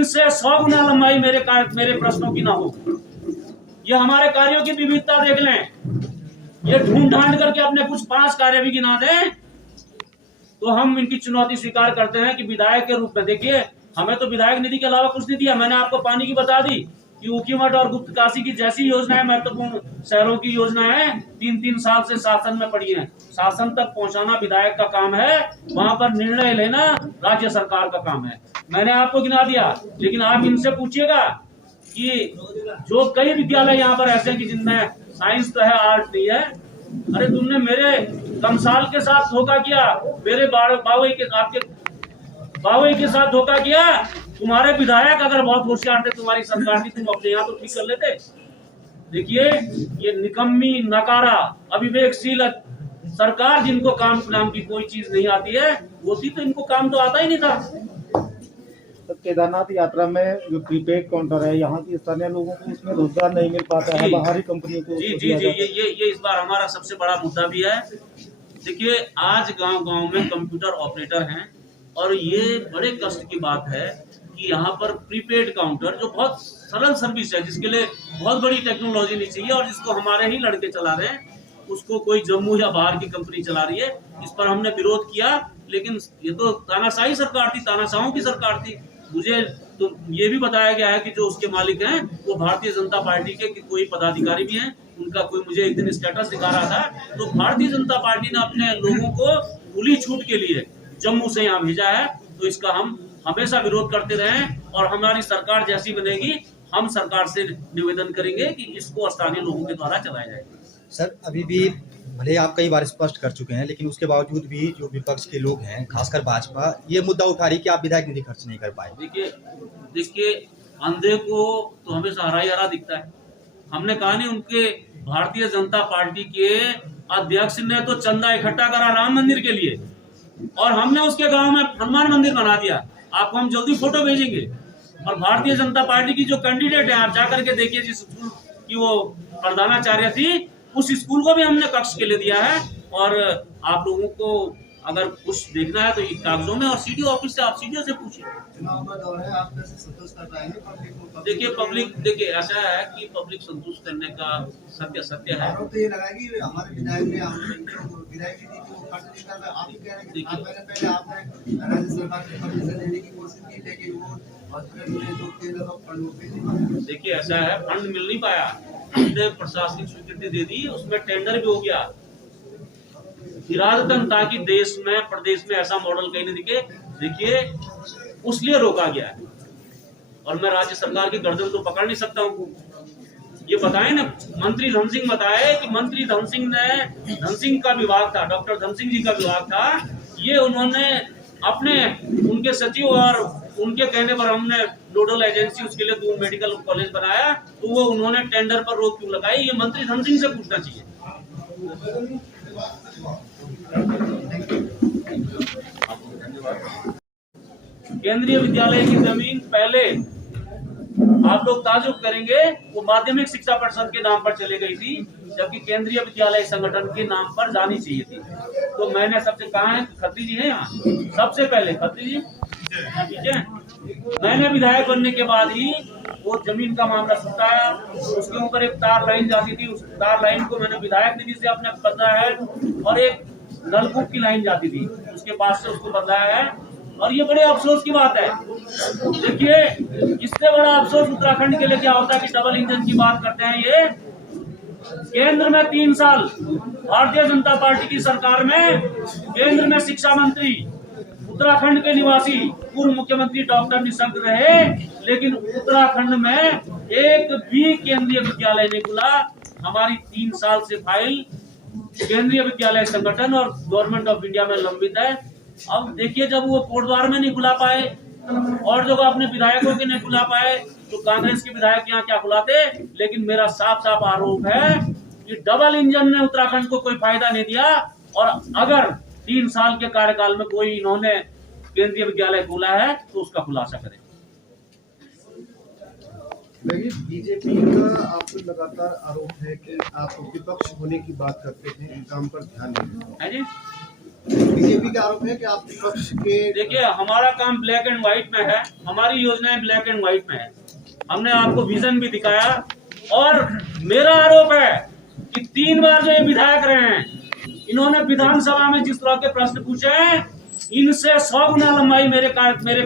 इनसे 100 गुना लंबाई मेरे प्रश्नों की ना हो। ये हमारे कार्यों की विविधता देख लें। ये ढूंढ ढांड करके अपने कुछ 5 कार्य भी गिना दें तो हम इनकी चुनौती स्वीकार करते हैं कि विधायक के रूप में। देखिए, हमें तो विधायक निधि के अलावा कुछ नहीं दिया। मैंने आपको पानी की बता दी कि ऊखीमठ और गुप्त काशी की जैसी योजनाएं, महत्वपूर्ण शहरों की योजनाएं 3-3 साल से शासन में पड़ी हैं। शासन तक पहुंचाना विधायक का काम है, वहां पर निर्णय लेना राज्य सरकार का काम है। मैंने आपको गिना दिया, लेकिन आप इनसे पूछिएगा कि जो कई विद्यालय यहाँ पर ऐसे हैं कि जिनमें साइंस तो है, आर्ट नहीं है। अरे तुमने मेरे कमसाल के साथ धोखा किया, मेरे आपके बावई के साथ धोखा किया। तुम्हारे विधायक अगर बहुत होशियार थे, तुम्हारी सरकार थी, तुम अपने यहाँ तो ठीक कर लेते। देखिए, ये निकम्मी, नकारा, अविवेकशील सरकार, जिनको काम नाम की कोई चीज नहीं आती है, होती तो इनको काम तो आता ही नहीं था। तो केदारनाथ यात्रा में जो प्रीपेड काउंटर है, यहाँ की स्थानीय लोगों को उसमें रोजगार नहीं मिल पाता है, बाहरी कंपनी को। जी जी जी, ये इस बार हमारा सबसे बड़ा मुद्दा भी है। देखिए, आज गांव-गांव में कंप्यूटर ऑपरेटर हैं और ये बड़े कष्ट की बात है कि यहाँ पर प्रीपेड काउंटर, जो बहुत सरल सर्विस है, जिसके लिए बहुत बड़ी टेक्नोलॉजी नहीं चाहिए और जिसको हमारे ही लड़के चला रहे हैं, उसको कोई जम्मू या बाहर की कंपनी चला रही है। इस पर हमने विरोध किया, लेकिन ये तो तानाशाही सरकार थी, तानाशाहों की सरकार थी। मुझे तो ये भी बताया गया है कि जो उसके मालिक हैं वो भारतीय जनता पार्टी के कोई पदाधिकारी भी हैं। उनका कोई मुझे एक दिन स्टेटस दिखा रहा था, तो भारतीय जनता पार्टी ने अपने लोगों को खुली छूट के लिए जम्मू से यहाँ भेजा है। तो इसका हम हमेशा विरोध करते रहे और हमारी सरकार जैसी बनेगी, हम सरकार से निवेदन करेंगे कि इसको स्थानीय लोगों के द्वारा चलाया जाए। सर, अभी भी भले आप कई बार स्पष्ट कर चुके हैं, लेकिन उसके बावजूद भी जो विपक्ष के लोग हैं, खासकर भाजपा, ये मुद्दा उठा रही है कि आप विधायक निधि खर्च नहीं कर पाए। देखिए, अंधे को तो हमेशा हरा ही हरा दिखता है। हमने कहा नहीं, उनके भारतीय जनता पार्टी के अध्यक्ष ने तो चंदा इकट्ठा करा राम मंदिर के लिए और हमने उसके गांव में हनुमान मंदिर बना दिया। आपको हम जल्दी फोटो भेजेंगे। और भारतीय जनता पार्टी की जो कैंडिडेट है, आप जाकर के देखिए, जिस स्कूल की वो प्रधानाचार्य थी, उस स्कूल को भी हमने कक्ष के लिए दिया है। और आप लोगों को अगर कुछ देखना है तो ये कागजों में, और सीडीओ ऑफिस से आप सीडीओ से पूछिए। देखिए ऐसा है कि पब्लिक संतुष्ट करने का सत्य है। देखिए ऐसा है, फंड मिल नहीं पाया, हमने प्रशासनिक स्वीकृति दे दी, उसमें टेंडर भी हो गया इरादतन, ताकि देश में, प्रदेश में ऐसा मॉडल कहीं नहीं दिखे। देखिए, उसलिए रोका गया है। और मैं राज्य सरकार की गर्दन तो पकड़ नहीं सकता हूँ। ये बताएं ना, मंत्री धन सिंह बताए कि मंत्री धन सिंह का विभाग था, डॉक्टर धन सिंह जी का विभाग था। ये उन्होंने अपने, उनके सचिव और उनके कहने पर हमने नोडल एजेंसी उसके लिए दून मेडिकल कॉलेज बनाया, तो वो उन्होंने टेंडर पर रोक क्यों लगाई? ये मंत्री धन सिंह से पूछना चाहिए। केंद्रीय विद्यालय की जमीन पहले, आप लोग ताजुब करेंगे, वो माध्यमिक शिक्षा परिषद के नाम पर चली गई थी, जबकि केंद्रीय विद्यालय संगठन के नाम पर जानी चाहिए थी। तो मैंने सबसे कहा है, खत्री जी है यहाँ, सबसे पहले खत्री जी, मैंने विधायक बनने के बाद ही वो जमीन का मामला सुटाया। उसके ऊपर एक तार लाइन जाती थी, उस तार लाइन को मैंने विधायक निधि से अपने बदला है, और एक नलकूप की लाइन जाती थी, उसके पास से उसको बदलाया है। और ये बड़े अफसोस की बात है। देखिए, इससे बड़ा अफसोस उत्तराखंड के लिए क्या होता है कि डबल इंजन की बात करते हैं। ये केंद्र में 3 साल भारतीय जनता पार्टी की सरकार में केंद्र में शिक्षा मंत्री उत्तराखंड के निवासी पूर्व मुख्यमंत्री डॉक्टर निशंक रहे, लेकिन उत्तराखंड में एक भी केंद्रीय विद्यालय नहीं खुला। हमारी 3 साल से फाइल केंद्रीय विद्यालय संगठन और गवर्नमेंट ऑफ इंडिया में लंबित है। अब देखिए, जब वो कोटद्वार में नहीं खुला पाए और जगह अपने विधायकों के नहीं खुला पाए, तो कांग्रेस के विधायक यहाँ क्या खुलाते? लेकिन मेरा साफ साफ आरोप है कि डबल इंजन ने उत्तराखंड को कोई फायदा नहीं दिया। और अगर 3 साल के कार्यकाल में कोई इन्होंने केंद्रीय विद्यालय खोला है तो उसका खुलासा करें। लेकिन बीजेपी का आप पे लगातार आरोप है कि आप विपक्ष होने की बात करते हैं, काम पर ध्यान नहीं देते। बीजेपी का आरोप है कि आप विपक्ष के देखिए, हमारा काम ब्लैक एंड व्हाइट में है, हमारी योजनाएं ब्लैक एंड व्हाइट में है। हमने आपको विजन भी दिखाया और मेरा आरोप है कि 3 बार जो ये विधायक रहे हैं, इन्होंने विधानसभा में जिस तरह के प्रश्न पूछे हैं, इनसे 100 गुना लंबाई मेरे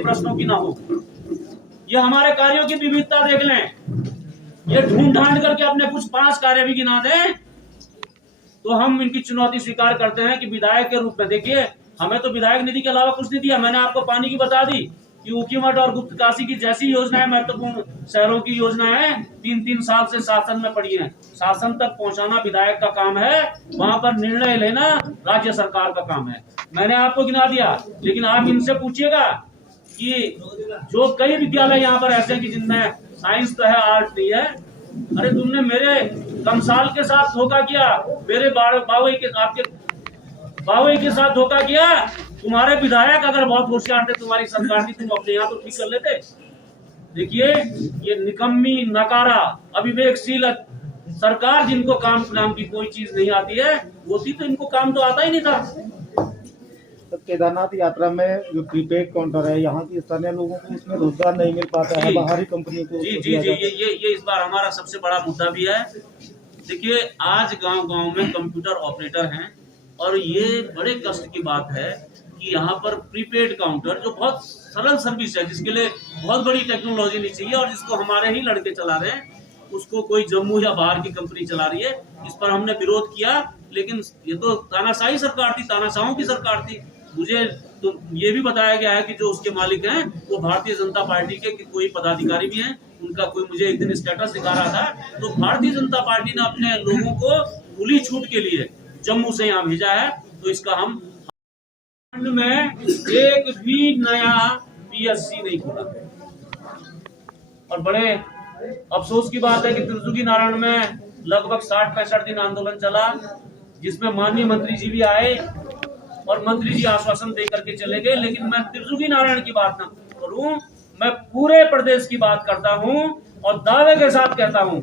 प्रश्नों की ना हो। ये हमारे कार्यों की विविधता देख लें। ये ढूंढ ढांड करके अपने कुछ 5 कार्य भी गिना दें तो हम इनकी चुनौती स्वीकार करते हैं कि विधायक के रूप में। देखिए, हमें तो विधायक निधि के अलावा कुछ नहीं दिया। मैंने आपको पानी की बता दी कि ऊखीमठ और गुप्तकाशी की जैसी योजनाएं महत्वपूर्ण शहरों की योजनाएं 3-3 साल से शासन में पड़ी हैं। शासन तक पहुंचाना विधायक का काम है, वहां पर निर्णय लेना राज्य सरकार का काम है। मैंने आपको गिना दिया, लेकिन आप इनसे पूछिएगा कि जो कई विद्यालय यहाँ पर ऐसे हैं कि जिनमें साइंस तो है, आर्ट नहीं है। अरे तुमने मेरे कमसाल के साथ धोखा किया, मेरे आपके बावई के साथ धोखा किया। तुम्हारे विधायक अगर बहुत होशियार थे, तुम्हारी सरकार थी, तुम अपने यहाँ तो ठीक कर लेते। देखिए, ये निकम्मी, नकारा, अविवेकशील सरकार, जिनको काम नाम की कोई चीज नहीं आती है, वो थी तो इनको काम तो आता ही नहीं था। तो केदारनाथ यात्रा में जो प्रीपेड काउंटर है, यहाँ की स्थानीय लोगों को उसमें रोजगार नहीं मिल पाता है, बाहरी कंपनी को। जी जी जी, ये इस बार हमारा सबसे बड़ा मुद्दा भी है। देखिए, आज गांव-गांव में कंप्यूटर ऑपरेटर हैं और ये बड़े कष्ट की बात है कि यहाँ पर प्रीपेड काउंटर, जो बहुत सरल सर्विस है, जिसके लिए बहुत बड़ी टेक्नोलॉजी नहीं चाहिए और जिसको हमारे ही लड़के चला रहे हैं, उसको कोई जम्मू या बाहर की कंपनी चला रही है। इस पर हमने विरोध किया, लेकिन ये तो तानाशाही सरकार थी, तानाशाहों की सरकार थी। मुझे तो ये भी बताया गया है कि जो उसके मालिक हैं वो भारतीय जनता पार्टी के कोई पदाधिकारी भी हैं। उनका कोई मुझे एक दिन स्टेटस दिखा रहा था, तो भारतीय जनता पार्टी ने अपने लोगों को खुली छूट के लिए जम्मू से यहाँ भेजा है। तो इसका हम में एक भी नया पीएससी नहीं खुला। और बड़े अफसोस की बात है कि त्रिजुगी नारायण में लगभग 60-65 दिन आंदोलन चला, जिसमें माननीय मंत्री जी भी आए और मंत्री जी आश्वासन दे करके चले गए। लेकिन मैं त्रिजुगी नारायण की बात ना करूं, मैं पूरे प्रदेश की बात करता हूं और दावे के साथ कहता हूं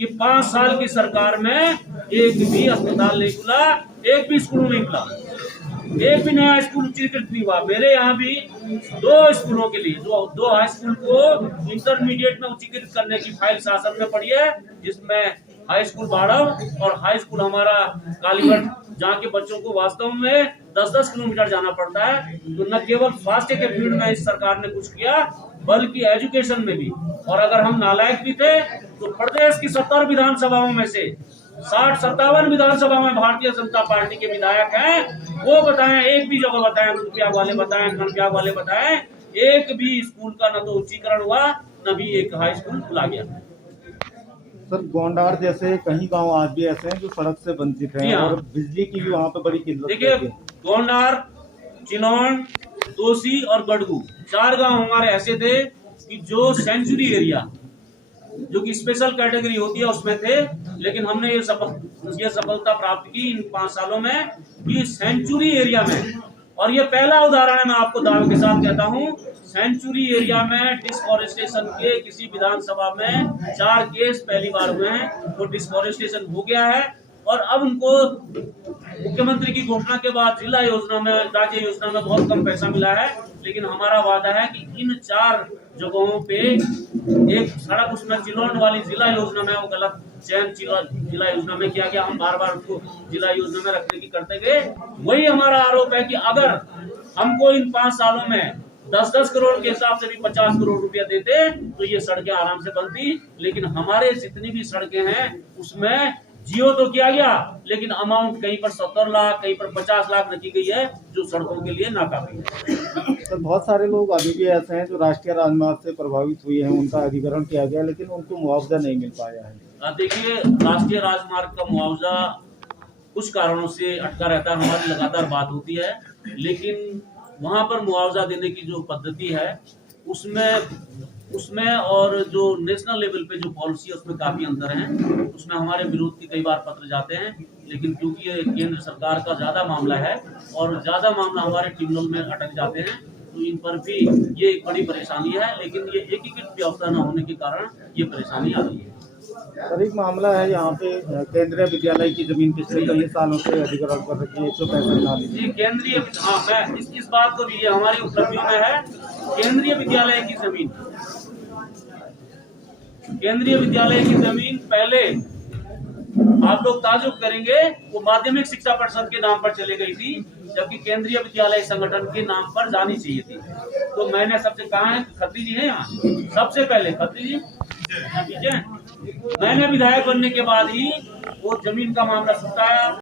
कि 5 साल की सरकार में एक भी अस्पताल नहीं खुला, एक भी स्कूल नहीं खुला, एक भी नया स्कूल उच्चीकृत नहीं हुआ। मेरे यहाँ भी 2 स्कूलों के लिए, जो 2 हाई स्कूल को इंटरमीडिएट में उच्चीकृत करने की फाइल शासन में पड़ी है, जिसमें हाई स्कूल बाड़व और हाई स्कूल हमारा कालीगढ़, जहाँ के बच्चों को वास्तव में 10-10 किलोमीटर जाना पड़ता है। तो न केवल स्वास्थ्य के फील्ड में इस सरकार ने कुछ किया, बल्कि एजुकेशन में भी। और अगर हम नालायक भी थे तो प्रदेश की 70 विधानसभाओं में से 60-57 विधानसभा में भारतीय जनता पार्टी के विधायक हैं, वो बताएं, एक भी जगह बताएं, रुपया वाले बताएं, कनप्या वाले बताएं, एक भी स्कूल का न तो उच्चीकरण हुआ, न भी एक हाई स्कूल खुला गया। सर, गोंडार जैसे कई गांव आज भी ऐसे हैं जो सड़क से वंचित हैं और बिजली की भी वहाँ पे बड़ी किल्लत है। देखिए, गोंडार, चिनौन, तोसी और गड़गू 4 गांव हमारे ऐसे थे कि जो सेंचुरी एरिया, जो कि स्पेशल कैटेगरी होती है, उसमें थे। लेकिन हमने ये सफलता प्राप्त की इन 5 सालों में कि सेंचुरी एरिया में, और ये पहला उदाहरण है, मैं आपको दावे के साथ कहता हूँ, सेंचुरी एरिया में डिसफॉरेस्टेशन के किसी विधानसभा में 4 केस पहली बार हुए हैं। वो डिसफॉरेस्टेशन हो गया है और अब उनको मुख्यमंत्री की घोषणा के बाद जिला योजना में, राज्य योजना में बहुत कम पैसा मिला है। लेकिन हमारा वादा है कि इन 4 जगहों पे एक सड़क, उसमें चिलौन वाली जिला योजना में वो गलत चयन जिला योजना में किया गया, हम बार-बार उसको जिला योजना में रखने की करते गए। वही हमारा आरोप है कि अगर हमको इन 5 सालों में 10-10 करोड़ के हिसाब से भी 50 करोड़ रुपया देते तो ये सड़कें आराम से बनती। लेकिन हमारे जितनी भी सड़कें हैं उसमें जियो तो किया गया, लेकिन अमाउंट कहीं पर 70 लाख, कहीं पर 50 लाख रखी गई है, जो सड़कों के लिए नाकाफी है। तो बहुत सारे लोग अभी भी ऐसे हैं जो राष्ट्रीय राजमार्ग से प्रभावित हुए हैं, उनका अधिग्रहण किया गया लेकिन उनको मुआवजा नहीं मिल पाया है। देखिए, राष्ट्रीय राजमार्ग का मुआवजा कुछ कारणों से अटका रहता है, हमारी लगातार बात होती है, लेकिन वहां पर मुआवजा देने की जो पद्धति है उसमें और जो नेशनल लेवल पे जो पॉलिसी है उसमें काफी अंतर है। उसमें हमारे विरोध के कई बार पत्र जाते हैं, लेकिन क्योंकि ये केंद्र सरकार का ज्यादा मामला है और ज्यादा मामला हमारे ट्रिब्यूनल में अटक जाते हैं, तो इन पर भी ये एक बड़ी परेशानी है। लेकिन ये एकीकृत व्यवस्था न होने के कारण ये परेशानी आ रही है। सर एक मामला है यहाँ पे केंद्रीय विद्यालय की जमीन पिछले कई सालों से अधिग्रहण कर रखी है 165 जी केंद्रीय हाँ मैं इस बात को भी ये हमारी उपलब्धियों में है। केंद्रीय विद्यालय की जमीन पहले आप लोग ताजुब करेंगे वो माध्यमिक शिक्षा परिषद के नाम पर चली गई थी, जबकि केंद्रीय विद्यालय संगठन के नाम पर जानी चाहिए थी। तो मैंने सबसे कहा है, खत्री जी है यहाँ, सबसे पहले खत्री जी ठीक है, मैंने विधायक बनने के बाद ही वो जमीन का मामला सुटाया।